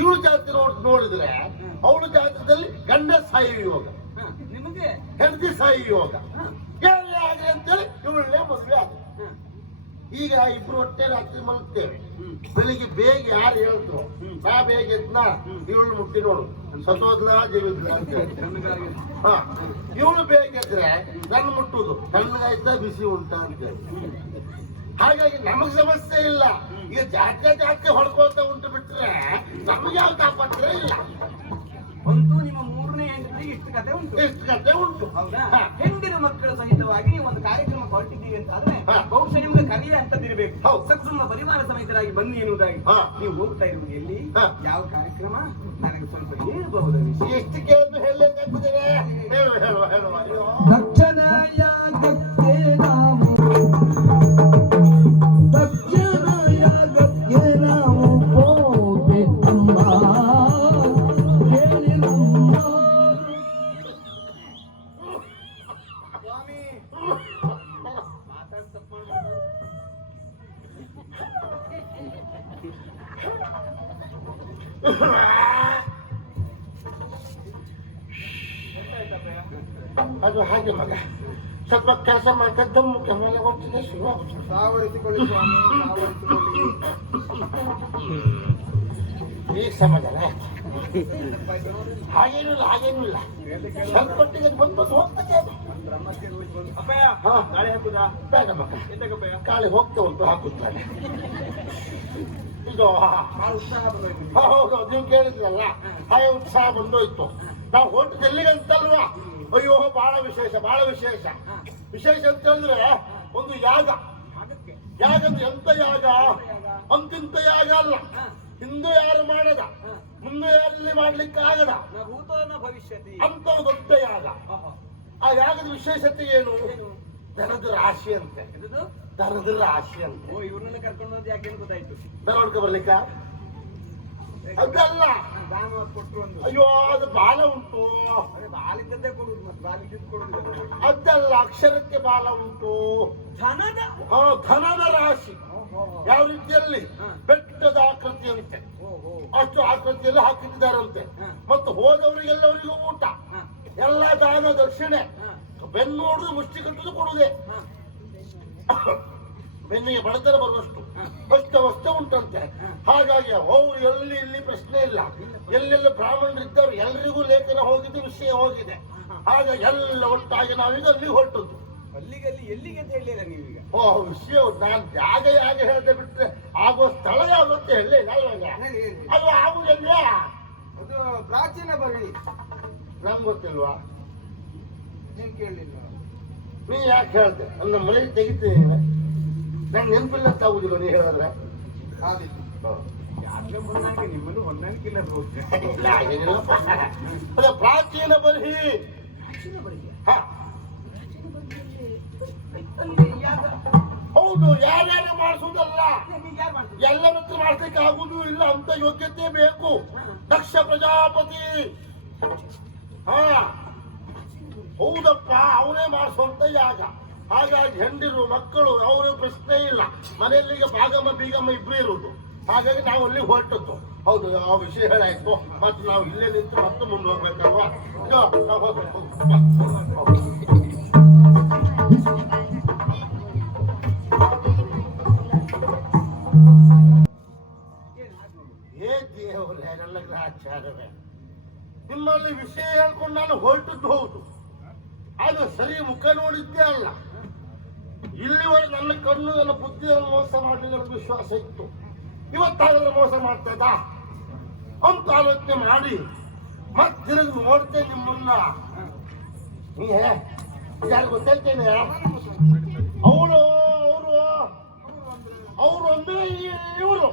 ಇವಳು ಜಾತಿ ನೋಡ್ ನೋಡಿದ್ರೆ ಅವಳು ಅವಳ ಜಾತಕದಲ್ಲಿ ಗಂಡ ಸಾಯಿ ಯೋಗ. ನಿಮಗೆ? ಹೆಂಡತಿ ಸಾಯಿ ಯೋಗ. ಎಲ್ಲಿ ಆಗ್ಲಿ ಅಂತೇಳಿ ಇವಳನ್ನೇ ಮದುವೆ ಆದ ಈಗ ಇಬ್ರು ಹೊಟ್ಟೆ ರಾತ್ರಿ ಮಲಗ್ತೇವೆ ಬೆಳಿಗ್ಗೆ ಬೇಗ ಯಾರು ಹೇಳ್ತು ಬಾ ನಾ ಬೇಗ ಎದ್ನ. ಇವಳು ಮುಟ್ಟಿ ನೋಡು. ಸತೋದ್ಲ ಜೀವಿದ್ಲ ಅಂತ ಇವಳು ಬೇಗ ಎದ್ರೆ ನನ್ನ ಮುಟ್ಟುದು ತಣ್ಣಗಾಯ್ತಾ ಬಿಸಿ ಉಂಟ ಅಂತ ಹಾಗಾಗಿ ನಮಗ್ ಸಮಸ್ಯೆ ಇಲ್ಲ. ಈಗ ಜಾತ್ಯ ಜಾತ್ಯ ಹೊಡ್ಕೊಳ್ತಾ ಉಂಟು ಬಿಟ್ರೆ ನಮಗೆ ಯಾವ ತಾಪತ್ರೆ ಇಲ್ಲ. ಒಂದು ನಿಮ್ಮ ಮೂರನೇ ಇಷ್ಟು ಕತೆ ಉಂಟು. ಎಷ್ಟು ಕತೆ ಉಂಟು. ಹೌದಾ? ಹಾ. ಹೆಂಡಿನ ಮಕ್ಕಳ ಸಹಿತವಾಗಿ ನೀವು ಒಂದು ಕಾರ್ಯಕ್ರಮ ಹೊರಟಿದ್ದೀವಿ ಅಂತ ಆದ್ರೆ ಬಹುಶಃ ನಿಮ್ಗೆ ಕಲಿಯ ಅಂತದಿರಬೇಕು. ಹೌದು. ಸತ್ಸುಮ್ಮ ಪರಿವಾರ ಸಮೇತರಾಗಿ ಬನ್ನಿ ಎನ್ನುವುದಾಗಿ. ನೀವು ಹೋಗ್ತಾ ಇರೋದು ಎಲ್ಲಿ? ಯಾವ ಕಾರ್ಯಕ್ರಮ? ನನಗೆ ಸ್ವಲ್ಪ ಹೇಳಬಹುದು ಎಷ್ಟು ಕೇಳಿದ್ರು ಹೇಳಲೇಕಾಗ್ತದೆ ಹೇಳುವ ಸ್ವಾಮಿ ಈಗ ಸಮಾಧಾನ. ಹಾಗೇನಿಲ್ಲ. ಹಾಗೇನಿಲ್ಲ ಸ್ವಲ್ಪಟ್ಟಿಗೆ ಅದು ಬಂದು ಬಂದು ಹೋಗ್ತದೆ ಅದು. ಅಪ್ಪಯ್ಯ. ಗಾಳಿ ಹಾಕುದಾ? ಬೇಡ ಮಗ ಎಂತಕ್ಕಪ್ಪಯ್ಯ ಹೋಗ್ತೇವೆ ಹೋಗ್ತಾ ಉಂಟು ಹಾಕುತ್ತಾನೆ. ಇದು. ಹೌದು ನೀವು ಕೇಳಿದ್ರಲ್ಲ ಹಾಗೆ ಉತ್ಸಾಹ ಬಂದೋಯ್ತು. ನಾವು ಹೊರಟು ಎಲ್ಲಿಗೆ ಅಂತಲ್ವಾ? ಅಯ್ಯೋ ಬಹಳ ವಿಶೇಷ ಬಹಳ ವಿಶೇಷ. ವಿಶೇಷ ಅಂತ ಹೇಳಿದ್ರೆ ಒಂದು ಯಾಗ. ಆಗಕ್ಕೆ ಯಾಗ ಅಂದ್ರೆ ಎಂತ ಯಾಗ? ಅಂತಿಂತ ಯಾಗ ಅಲ್ಲ. ಹಿಂದೂ ಯಾರು ಮಾಡದ? ಮುಂದೆ ಯಾರಲ್ಲಿ ಮಾಡ್ಲಿಕ್ಕೆ ಆಗದ? ಭವಿಷ್ಯತಿ. ಅಂತ ದೊಡ್ಡ ಯಾಗ ಆ ಯಾಗದ ವಿಶೇಷತೆ ಏನು? ದನದ ರಾಶಿ ಅಂತೆ? ದನದ ರಾಶಿ ಅಂತೆ. ಇವ್ರನ್ನೆಲ್ಲ ಕರ್ಕೊಂಡು ಹೋದ್ ಯಾಕೆ ಗೊತ್ತಾಯ್ತು ದನ ಬರ್ಲಿಕ್ಕ? ಅದಲ್ಲ. ಅಯ್ಯೋ ಅದು ಬಾಲ ಉಂಟು. ಅದಲ್ಲ ಅಕ್ಷರಕ್ಕೆ ಬಾಲ ಉಂಟು. ಧನದ? ಧನದ ರಾಶಿ. ಯಾವ ರೀತಿಯಲ್ಲಿ? ಬೆಟ್ಟದ ಆಕೃತಿಯಂತೆ. ಅಷ್ಟು ಆಕೃತಿಯಲ್ಲಿ ಹಾಕಿದ್ದಾರಂತೆ. ಮತ್ತು ಹೋದವರಿಗೆಲ್ಲವರಿಗೂ ಊಟ. ಎಲ್ಲ ದಾನ ದಕ್ಷಿಣೆ. ಬೆನ್ನೋಡುದು ಮುಷ್ಟಿ ಕಟ್ಟುದು ಕೊಡುದೇ. ಹಾ. ಬೆನ್ನಿಗೆ ಬಡತನ ಬರುವಷ್ಟು ಅಷ್ಟು ಅವಸ್ಥೆ ಉಂಟಂತೆ. ಹಾಗಾಗಿ ಅವರು ಎಲ್ಲಿ ಇಲ್ಲಿ ಪ್ರಶ್ನೆ ಇಲ್ಲ. ಎಲ್ಲೆಲ್ಲ ಬ್ರಾಹ್ಮಣರಿದ್ದವರು ಎಲ್ರಿಗೂ ಲೇಖನ ಹೋಗಿದೆ ವಿಷಯ ಹೋಗಿದೆ. ಆಗ ಎಲ್ಲ ಒಟ್ಟಾಗಿ ನಾವೀಗ ಅಲ್ಲಿ ಹೊರಟದ್ದು. ಅಲ್ಲಿಗೆ ಅಲ್ಲಿ ಎಲ್ಲಿಗೆ ಅಂತ ಹೇಳಿಲ್ಲ ನೀವೀಗ? ಓ ವಿಷಯ ನಾನು ಜಾಗ ಯಾಗ ಹೇಳ್ದೆ ಬಿಟ್ರೆ ಆಗೋ ಸ್ಥಳ ಯಾವುದು ಅಂತ ಹೇಳಿ ಅಲ್ಲ ಹೇಳಿ ಹೇಳಿ ಅದು ಆಗುದಿಲ್ಲ ಅದು ಪ್ರಾಚೀನ ಬರಲಿ ನಮ್ಗೆ ಗೊತ್ತಿಲ್ವಾ? ನೀನ್ ಕೇಳಲಿಲ್ಲ ನೀ ಯಾಕೆ ಹೇಳ್ದೆ? ನನ್ನ ಮನೆ ತೆಗಿತೀನಿ. ನಂಗೆ ನೆನಪಿಲ್ಲ ಅಂತ ಆಗುದಿಲ್ಲ ನೀ ಹೇಳಿದ್ರೆ ನಿಮ್ಮನ್ನು ಹೊಂದಾಣಿಕೆ ಇಲ್ಲ. ಇಲ್ಲ, ಏನಿಲ್ಲಪ್ಪ. ಅದು ಪ್ರಾಚೀನ ಬರಹಿ. ಹ, ಅಲ್ಲಿ ಹೌದು ಯಾರ್ಯಾರು ಮಾಡಿಸೋದಲ್ಲ ಎಲ್ಲರತ್ರ ಮಾಡ್ಲಿಕ್ಕೆ ಆಗುದು ಇಲ್ಲ ಅಂತ ಯೋಗ್ಯತೆ ಬೇಕು. ದಕ್ಷ ಪ್ರಜಾಪತಿ. ಹಾ. ಹೌದಪ್ಪ ಅವನೇ ಮಾಡಿಸುವಂತ ಯಾಗ. ಹಾಗಾಗಿ ಹೆಂಡಿರು ಮಕ್ಕಳು ಅವರು ಪ್ರಶ್ನೆ ಇಲ್ಲ. ಮನೆಯಲ್ಲಿಗೆ ಭಾಗಮ್ಮ ಬೀಗಮ್ಮ ಇಬ್ರು ಇರುವುದು. ಹಾಗಾಗಿ ನಾವು ಅಲ್ಲಿ ಹೊರಟದ್ದು. ಹೌದು ಆ ವಿಷಯ ಹೇಳಾಯ್ತು. ಮತ್ತೆ ನಾವು ಇಲ್ಲೇ ನಿಂತು ಮತ್ತೆ ಮುಂದೆ ಹೋಗ್ಬೇಕಲ್ವಾ ಇದು, ನಾವು ಹೋಗ್ಬೇಕು, ಹೋಗ್ಬೇಕು. ಏ ಗ್ರಹಾಚಾರವೇ. ನಿಮ್ಮಲ್ಲಿ ವಿಷಯ ಹೇಳ್ಕೊಂಡು ನಾನು ಹೊರಟದ್ದು ಹೌದು. ಅದು ಸರಿ ಮುಖ ನೋಡಿದ್ದೇ ಇಲ್ಲಿವರೆಗೆ ನನ್ನ ಬುದ್ಧಿಯನ್ನು ಮೋಸ ಮಾಡಲಿಲ್ಲ ವಿಶ್ವಾಸ ಇತ್ತು. ಇವತ್ತಾಗದ್ರೆ ಮೋಸ ಮಾಡ್ತಾ ಇದ್ದ? ಅಂತ ಆಲೋಚನೆ ಮಾಡಿ. ಮತ್ತೆ ತಿರುಗಿ ನೋಡ್ತೆ ನಿಮ್ಮನ್ನ. ಯಾರು ಗೊತ್ತೈತೇನೆ ಅವರು ಅವರು ಅವರು ಅಂದ್ರೆ ಇವರು.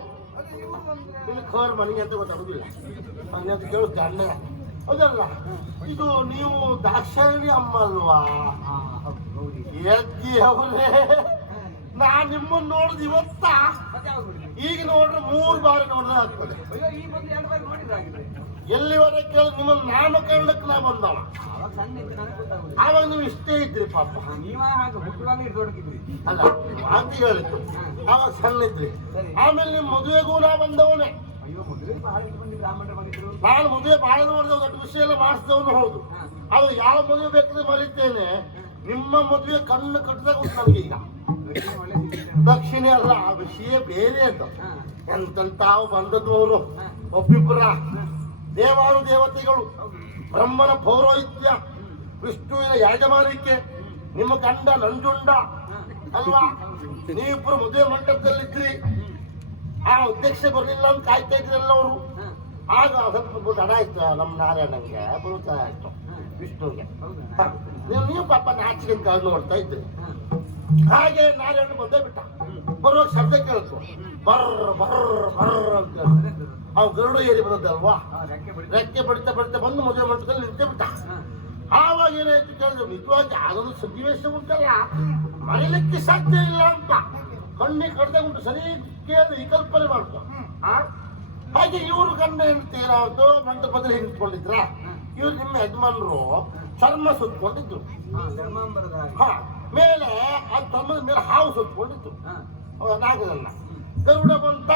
ಖರ್ ಮನೆಗೆ ಅಂತ ಗೊತ್ತಾಗುದಿಲ್ಲ ಮನೆ ಅಂತ ಕೇಳುತ್ತೆ ಅಣ್ಣ. ಅದಲ್ಲ ಇದು ನೀವು ದಾಕ್ಷಾಯಣಿ ಅಮ್ಮ ಅಲ್ವಾ? ಎದ್ದಿ ಅವರೇ? ನಾನ್ ನಿಮ್ಮನ್ನ ನೋಡಿದ ಇವತ್ತ? ಈಗ ನೋಡ್ರೆ ಮೂರು ಬಾರಿ ನೋಡಿದ್ರೆ ಆಗ್ತದೆ. ನಿಮ್ಮ ಎಲ್ಲಿವರೆಗೆ ಕೇಳಿ ನಿಮ್ಮನ್ನ ನಾಮಕರಣಕ್ಕೆ ನಾ ಬಂದವ ಅವಾಗ ಆವಾಗ ನೀವು ಇಷ್ಟೇ ಇದ್ರಿ ಪಾಪ. ಅಲ್ಲ ಅಂತ ಹೇಳಿತ್ತು ಆವಾಗ ಸಣ್ಣ ಇದ್ರಿ. ಆಮೇಲೆ ನಿಮ್ಮ ಮದುವೆಗೂ ನಾ ಬಂದವನೇ. ಅಯ್ಯೋ ಮದುವೆ ಬಹಳ ಬಂದು ಬ್ರಾಹ್ಮಣರು ಬಂದಿದ್ರು ನಾನು ಮದುವೆ ಬಹಳ ನೋಡಿದ ದೊಡ್ಡ ವಿಷಯ ಎಲ್ಲ ಮಾಡಿಸಿದವನು ಹೌದು. ಅದು ಯಾವ ಮದುವೆ ಬೇಕಾದ್ರೆ ಮರಿತೇನೆ. ನಿಮ್ಮ ಮದುವೆ ಕಣ್ಣು ಕಟ್ಟಿದಾಗ ಉಂಟು ನನಗೆ ಈಗ ದಕ್ಷಿಣ ಅಲ್ಲ ಆ ವಿಷಯ ಬೇರೆ ಅಂತ ಹಾ, ಬಂದದ್ದು ಬಂದದವರು ಹಾ. ಒಬ್ಬಿಬ್ಬರ. ದೇವಾನು ದೇವತೆಗಳು. ಬ್ರಹ್ಮನ ಪೌರೋಹಿತ್ಯ. ವಿಷ್ಣುವಿನ ಯಾಜಮಾನಿಕೆ ನಿಮ್ಮ ಗಂಡ ನಂಜುಂಡ. ಅಲ್ವಾ? ನೀವಿಬ್ರು ಮದುವೆ ಮಂಟಪದಲ್ಲಿದ್ರಿ ಆ ಉದ್ದೇಶ ಬರಲಿಲ್ಲ ಅಂತ ಕಾಯ್ತಾ ಇದ್ರಲ್ಲ ಅವರು. ಆಗ ಸ್ವಲ್ಪ ತಡ ಆಯ್ತು. ನಮ್ಮ ನಾರಾಯಣಂಗೆ ಬರುತ್ತಾ ಆಯ್ತು. ವಿಷ್ಣುವಿಗೆ. ನೀವು ನೀವು ಪಾಪ ನಾಚಿಕೆ ನೋಡ್ತಾ ಇದ್ರಿ ಹಾಗೆ ನಾರಾಯಣ ಬಂದೇ ಬಿಟ್ಟ. ಬರುವಾಗ ಶಬ್ದ ಕೇಳ್ತು ಬರ್ರ ಬರ್ರ ಬರ್ರ ಅಂತ? ಅವ್ ಗರುಡ ಏರಿ ಬಂದದ್ದಲ್ವಾ ರೆಕ್ಕೆ ಬಡಿತಾ ಬಡಿತಾ ಬಂದು ಮದುವೆ ಮಂಟಪದಲ್ಲಿ ನಿಂತೇ ಬಿಟ್ಟ. ಆವಾಗ ಏನಾಯ್ತು ಕೇಳಿದ್ರು ನಿಜವಾಗಿ ಅದೊಂದು ಸನ್ನಿವೇಶ ಉಂಟಲ್ಲ. ಮರಿಲಿಕ್ಕೆ ಸಾಧ್ಯ ಇಲ್ಲ ಅಂತ. ಕಣ್ಣಿಗೆ ಕಡ್ದಾಗ ಉಂಟು ಸರಿ ಕೇಳಿದ್ರೆ ಈ ಕಲ್ಪನೆ ಮಾಡ್ತು. ಆ? ಹಾಗೆ ಇವರು ಗಂಡ ಹೆಂಡತಿ ಏನಾಯ್ತು ಮಂಟಪದಲ್ಲಿ ನಿಂತ್ಕೊಂಡಿದ್ರ. ಇವ್ರು ನಿಮ್ಮ ಯಜಮಾನರು ಚರ್ಮ ಸುತ್ಕೊಂಡಿದ್ರು. ಹ ಮೇಲೆ ಆ ತಮ್ಮದ ಮೇಲೆ ಹಾವು ಅವ ನಾಗದಲ್ಲ ಗರುಡ ಬಂತ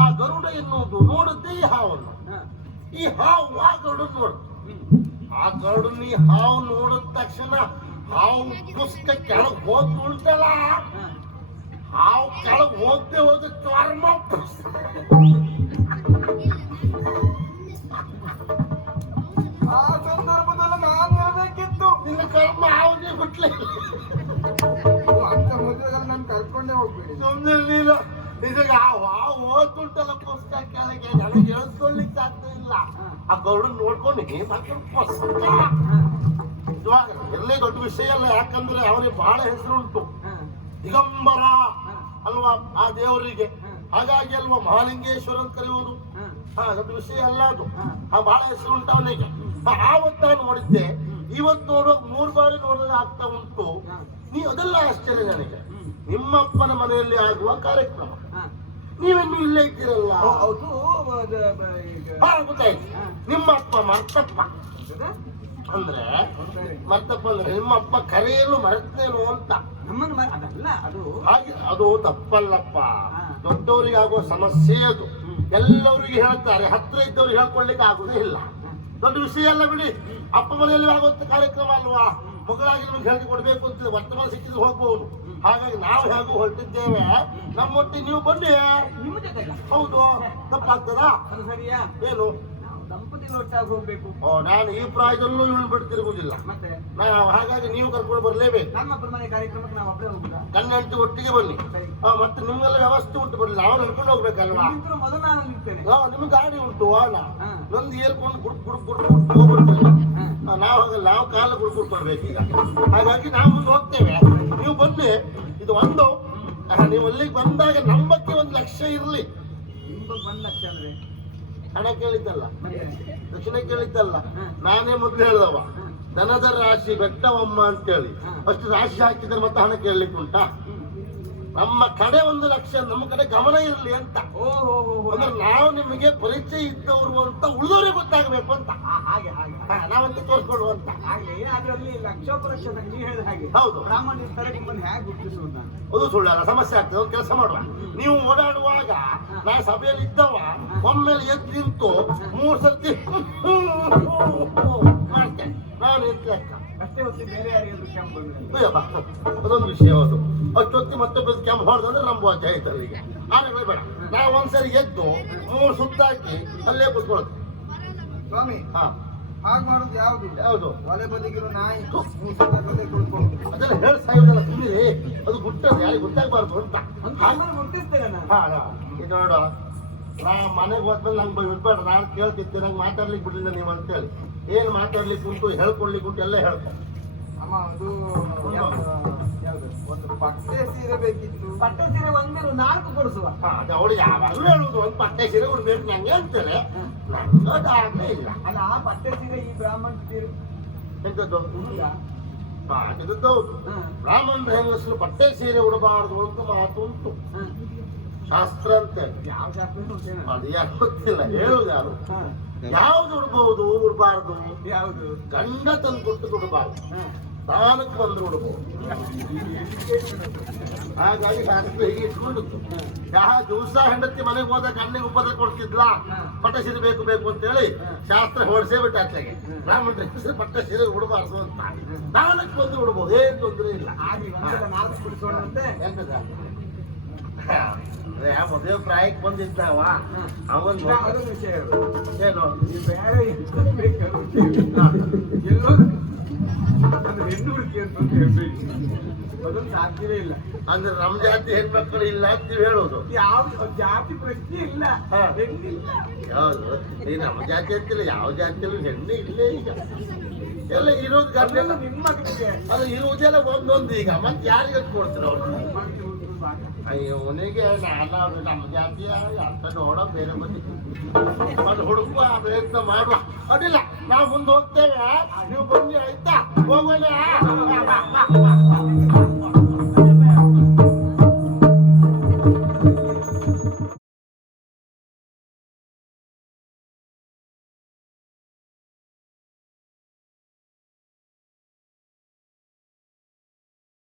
ಆ ಗರುಡ ಎನ್ನುವುದು ನೋಡುತ್ತೆ ಈ ಹಾವನ್ನು. ಈ ಹಾವು ಆ ಗರುಡ ನೋಡುತ್ತೆ ಆ ಗರುಡ ಈ ಹಾವು ನೋಡಿದ ತಕ್ಷಣ ಹಾವು ಪುಸ್ತಕ ಕೆಳಗೆ ಹೋಗಿ ಉಳ್ತಲ್ಲ. ಹಾವು ಕೆಳಗೆ ಹೋಗದೆ ಹೋದ ಚರ್ಮ ನಿನ್ನ ಕರ್ಮ ಅವನಿಗೆ ನೀವು ಅಂತ ಮದುವೆಗೆ ನಾನು ಕರ್ಕೊಂಡೇ ಹೋಗ್ಬೇಡಿ. ಸುಮ್ಮನೆ ನೀನು. ನಿಜಕ್ಕೆ ಆ ಹಾವು ಹೋದ್ದುಂಟಲ್ಲ ಪುಸ್ತಕ ಕೆಳಗೆ ನನಗೆ ಹೇಳ್ಕೊಳ್ಳಿಕ್ಕೆ ಆಗ್ತಾ ಇಲ್ಲ. ಆ ಗರುಡನ್ ನೋಡ್ಕೊಂಡು ಹೇ ಮತ್ತೆ ಪುಸ್ತಕ ಇವಾಗ ಎಲ್ಲೇ ದೊಡ್ಡ ವಿಷಯ ಅಲ್ಲ ಯಾಕಂದ್ರೆ ಅವರಿಗೆ ಬಹಳ ಹೆಸರು ಉಂಟು ದಿಗಂಬರ ಅಲ್ವಾ ಆ ದೇವರಿಗೆ? ಹಾಗಾಗಿ ಅಲ್ವಾ ಮಹಾಲಿಂಗೇಶ್ವರ ಅಂತ ಕರೆಯುವುದು? ಹಾ, ದೊಡ್ಡ ವಿಷಯ ಅಲ್ಲ ಅದು. ಆ ಬಹಳ ಹೆಸರು ಉಂಟು ಅವನಿಗೆ ಆವತ್ತು ನೋಡಿದ್ದೆ. ಇವತ್ತು ನೋಡೋ ಮೂರು ಬಾರಿ ನೋಡಿದ್ರೆ ಆಗ್ತಾ ಉಂಟು. ನೀ ಅದೆಲ್ಲ ಆಶ್ಚರ್ಯ ನನಗೆ. ನಿಮ್ಮಪ್ಪನ ಮನೆಯಲ್ಲಿ ಆಗುವ ಕಾರ್ಯಕ್ರಮ. ನೀವೇನು ನೀವೆನ್ನು ಇಲ್ಲೇ ಇದ್ದೀರಲ್ಲ. ಹೌ- ಹೌದು ಅದು ಬ- ಈಗ. ಹಾ ಗೊತ್ತಾಯ್ತು. ನಿಮ್ಮ ಅಪ್ಪ ಮರ್ತಪ್ಪ. ಅಂದ್ರೆ? ಮರ್ತಪ್ಪ ಅಂದ್ರೆ ನಿಮ್ಮಪ್ಪ ಕರೆಯಲು ಮರೆತೇನು ಅಂತ. ಹಾಗೆ ಅದು ತಪ್ಪಲ್ಲಪ್ಪ. ದೊಡ್ಡವರಿಗೆ ಆಗುವ ಸಮಸ್ಯೆ ಅದು. ಎಲ್ಲರಿಗೂ ಎಲ್ಲರಿಗೆ ಹೇಳ್ತಾರೆ ಹತ್ರ ಇದ್ದವ್ರಿಗೆ ಹೇಳ್ಕೊಳ್ಳಿಕ್ಕೆ ಆಗುದೇ ಇಲ್ಲ. ದೊಡ್ಡ ವಿಷಯ ಅಲ್ಲ ಬಿಡಿ. ಅಪ್ಪ ಮನೆಯಲ್ಲಿ ಆಗುವಂತ ಕಾರ್ಯಕ್ರಮ ಅಲ್ವಾ? ಮಗಳಾಗಿ ನಿಮಗೆ ಹೇಳಿಕೊಡ್ಬೇಕು ಅಂತ ವರ್ತಮಾನ ಸಿಕ್ಕಿದ್ರೆ ಹೋಗ್ಬಹುದು ಹಾಗಾಗಿ ನಾವು ಹೇಗೂ ಹೊರಟಿದ್ದೇವೆ. ನಮ್ಮೊಟ್ಟಿಗೆ ನೀವು ಬನ್ನಿ. ಹೌದು. ತಪ್ಪಾಗ್ತದಾ? ಏನು? ದಂಪತಿನ ಒಟ್ಟಾಗಿ ಹೋಗ್ಬೇಕು ಓ ನಾನು ಈ ಪ್ರಾಯದಲ್ಲೂ ಇವಳು ಬಿಡ್ತಿರುವುದಿಲ್ಲ. ಮತ್ತೆ? ನಾವು ಹಾಗಾಗಿ ನೀವು ಕರ್ಕೊಂಡು ಬರಲೇಬೇಕು. ನಮ್ಮ ಪ್ರಮಾಣ ಕಾರ್ಯಕ್ರಮಕ್ಕೆ ನಾವು ಒಬ್ಬರೇ ಹೋಗುದಾ? ಕಣ್ಣಂಟಿ ಒಟ್ಟಿಗೆ ಬನ್ನಿ. ಆ, ಮತ್ತೆ ನಿಮ್ಗೆಲ್ಲ ವ್ಯವಸ್ಥೆ ಉಂಟು ಬರಲಿ ನಾವು ನಡ್ಕೊಂಡು ಹೋಗ್ಬೇಕಲ್ವಾ? ನಿಮ್ಮಿಬ್ರು ಮೊದಲು ನಾನು ನಿಲ್ತೇನೆ. ಹಾ, ನಿಮ್ಗೆ ಗಾಡಿ ಉಂಟು ವಾಹನ. ಹಾ. ನೊಂದು ಏರ್ಕೊಂಡು ಗುಡ್ ಗುಡ್ ಗುಡ್ ಗುಡ್ ಹೋಗ್ಬಿಡ್ತೀವಿ ಹಾ. ಆ, ನಾವು ಹಾಗಲ್ಲ ನಾವು ಕಾಲ ಗುಡ್ಕೊಡ್ಬೇಕು ಈಗ. ಹಾಗಾಗಿ ನಾವು ಮುಂದೆ ಹೋಗ್ತೇವೆ. ನೀವು ಬನ್ನಿ. ಇದು ಒಂದು. ಆ, ನೀವು ಅಲ್ಲಿಗೆ ಬಂದಾಗ ನಂಬಕ್ಕೆ ಒಂದು ಲಕ್ಷ್ಯ ಇರಲಿ. ನಿಮ್ಗೆ ಒಂದ್ ಲಕ್ಷ ಅಂದ್ರೆ? ಹಣ ಕೇಳಿದ್ದಲ್ಲ ದಕ್ಷಿಣ ಕೇಳಿದ್ದಲ್ಲ. ನಾನೇ ಮೊದ್ಲು ಹೇಳ್ದವ. ದನದ ರಾಶಿ ಬೆಟ್ಟವಮ್ಮ ಅಂತೇಳಿ ಹೇಳಿ ಅಷ್ಟು ರಾಶಿ ಹಾಕಿದ್ರೆ ಮತ್ತೆ ಹಣ ಕೇಳಲಿಕ್ಕೆ ಉಂಟಾ. ನಮ್ಮ ಕಡೆ ಒಂದು ಲಕ್ಷ ನಮ್ಮ ಕಡೆ ಗಮನ ಇರಲಿ ಅಂತ ಅಂದ್ರೆ ನಾವು ನಿಮಗೆ ಪರಿಚಯ ಇದ್ದವರು ಅಂತ ಉಳಿದವರಿಗೆ ಗೊತ್ತಾಗಬೇಕು ಅಂತ ಹಾಗೆ ಹಾಗೆ ನಾವಂತ ತೋರಿಸ್ಕೊಡುವ ಅಂತ ಹಾಗೆ ಅದರಲ್ಲಿ ಲಕ್ಷೋಪಲಕ್ಷ ನೀವು ಹೇಳಿದ ಹಾಗೆ ಹೌದು. ಬ್ರಾಹ್ಮಣ ನಿಮ್ಮನ್ನು ಹೇಗೆ ಗುರುತಿಸುವುದು ಅದು ಸುಳ್ಳಲ್ಲ ಸಮಸ್ಯೆ ಆಗ್ತದೆ ಒಂದು ಕೆಲಸ ಮಾಡುವ ನೀವು ಓಡಾಡುವಾಗ ನಾ ಸಭೆಯಲ್ಲಿ ಇದ್ದವ ಒಮ್ಮೆಲೆ ಎದ್ದು ನಿಂತು ಮೂರು ಸರ್ತಿ ಮಾಡ್ತೇನೆ ನಾನು ಎದ್ದು ಅದೊಂದು ವಿಷಯ ಅದು ಅಷ್ಟೊತ್ತಿ ಮತ್ತೊಬ್ಬ ಕೆಮ್ಮು ಹೊಡೆದಂದ್ರೆ ನಂಬುವಂತ ಆಯ್ತು ಈಗ. ಆಮೇಲೆ ಬೇಡ. ನಾವು ಒಂದ್ಸರಿ ಎದ್ದು ಮೂರು ಸುತ್ತಾಕಿ ಅಲ್ಲೇ ಕೂತ್ಕೊಳ್ಳೋದು. ಸ್ವಾಮಿ ಹಾ. ಹಾಗೆ ಮಾಡುದು ಯಾವುದು? ಯಾವುದು? ಒಲೆ ಬದಿಗಿರೋ ನಾಯಿ. ನೀವು ಸುತ್ತಾಡದೆ ಕುಳ್ಕೊಂಡು ಅದೆಲ್ಲ ಹೇಳಿ ಸಾಯೋದಲ್ಲ ಸುಮ್ಮನೆ ಅದು ಗುಟ್ಟದ ಯಾರಿಗೆ ಗೊತ್ತಾಗಬಾರ್ದು ಅಂತ. ಗುರುತಿಸ್ತೇನೆ ನಾನು? ಹಾ ಹಾ. ಇದು ನೋಡು. ನಾ ಮನೆಗೆ ಹೋದ್ಮೇಲೆ ನಂಗೆ ಬಿಡ್ಬೇಡ ನಾನು ಕೇಳ್ತಿದ್ದೆ ನಂಗೆ ಮಾತಾಡ್ಲಿಕ್ಕೆ ಬಿಡಲಿಲ್ಲ ನೀವು ಅಂತೇಳಿ. ಏನು ಮಾತಾಡ್ಲಿಕ್ಕೆ ಉಂಟು ಹೇಳ್ಕೊಡ್ಲಿಕ್ಕೆ ಉಂಟು ಎಲ್ಲ ಹೇಳ್ತಾರೆ ಅಮ್ಮ ಅದು ಯಾವ್ದು? ಯಾವ್ದು? ಒಂದು ಬಟ್ಟೆ ಸೀರೆ ಬೇಕಿತ್ತು. ಬಟ್ಟೆ ಸೀರೆ ಒಂದಿರು ನಾಲ್ಕು ಕೊಡಿಸುವ. ಅದು ಅವಳು ಯಾವಾಗಲೂ ಹೇಳುದು ಒಂದು ಪಟ್ಟೆ ಸೀರೆ ಉಡ್ಬೇಕು ನಂಗೆ ಅಂತೇಳಿ ನಂಗೆ ಅದಾಗಲೇ ಇಲ್ಲ. ಅಲ್ಲ ಆ ಬಟ್ಟೆ ಸೀರೆ ಈ ಬ್ರಾಹ್ಮಣ ಸೀರೆ ಎಂತದ್ದು? ಉಂಟಾ? ಹಾ ಇದು ಹೌದು ಹಾ. ಬ್ರಾಹ್ಮಣ ಹೆಂಗಸರು ಬಟ್ಟೆ ಸೀರೆ ಉಡಬಾರ್ದು ಅಂತ ಮಾತು ಉಂಟು. ಶಾಸ್ತ್ರ ಉಂಟೇನ ಅದು ಯಾಕೆ ಗೊತ್ತಿಲ್ಲ. ಹೇಳುದು ಯಾರು. ಯಾವ್ದು ಉಡ್ಬಹುದು ಉಡ್ಬಾರ್ದು. ಯಾವ್ದು? ಗಂಡ ತಂದು ಕೊಟ್ಟು ಉಡಬಾರ್ದು. ಹಾ. ತಾನಕ್ಕೆ ಬಂದ್ರು ಉಡ್ಬೋದು. ಹಾಗಾಗಿ ಶಾಸ್ತ್ರ ಹೀಗೆ ಇಟ್ಕೊಂಡಿತ್ತು. ಯಾವ ದಿವಸ ಹೆಂಡತಿ ಮನೆಗೆ ಹೋದ ಗಂಡಿಗೆ ಉಪದ್ರ ಕೊಡ್ತಿದ್ಲ? ಪಟ್ಟ ಸಿರಿ ಬೇಕು ಬೇಕು ಅಂತೇಳಿ ಶಾಸ್ತ್ರ ಹೊಡ್ಸೇ ಬಿಟ್ಟ ಅತ್ಲಾಗೆ ಬ್ರಾಹ್ಮಣ ಹೆಸರು ಪಟ್ಟ ಸಿರಿ ಉಡಬಾರ್ದು ಅಂತ. ತಾನಕ್ಕೆ ಬಂದು ಉಡ್ಬೋದು. ಏನ್ ತೊಂದ್ರೆ ಇಲ್ಲ. ಮದುವೆ ಪ್ರಾಯಕ್ಕೆ ಬಂದಿದ್ದಾವ? ಅವನ್. ಏನು? ಬೇರೆ ಎಂತ ಬೇಕಾದ್ರೂ. ಎಲ್ಲೋ ಒಂದು ಹೆಣ್ಣು ಅಂತ ಹೇಳ್ಬೇಕು. ಅದೊಂದು ಸಾಧ್ಯವೇ ಇಲ್ಲ. ಅಂದ್ರೆ ನಮ್ ಜಾತಿ ಹೆಣ್ಮಕ್ಳು ಇಲ್ಲ ಅಂತ ಹೇಳೋದು? ಯಾವ ಜಾತಿ ಪ್ರಶ್ನೆ ಇಲ್ಲ. ಹೌದು ಹೆಣ್ಣಿಲ್ಲ. ಈ ನಮ್ಮ ಜಾತಿ ಅಂತಿಲ್ಲ ಯಾವ ಜಾತಿಯಲ್ಲೂ ಹೆಣ್ಣು ಇಲ್ಲೇ ಈಗ. ಎಲ್ಲ ಇರೋದು ಗಂಡ ನಿಮ್ಮ ಮಕ್ಕಳಿಗೆ ಅದು ಇರುವುದೆಲ್ಲ ಒಂದೊಂದು ಈಗ. ಮತ್ತೆ ಯಾರಿಗೆ ಕೊಡ್ತಾರೆ ಅವ್ರು? ಇವನಿಗೆ ನಾನು ನಮ್ಮ ಜಾತಿಯ ಅಂಥದ್ದು ಹೊಡೋ ಬೇರೆ ಮಂದಿ ಒಂದು ಹುಡುಕುವ ಪ್ರಯತ್ನ ಮಾಡುವ ಅಡ್ಡಿಲ್ಲ ನಾವು ಮುಂದೆ ಹೋಗ್ತೇವೆ ನೀವು ಬನ್ನಿ ಆಯ್ತಾ ಹೋಗೋಣ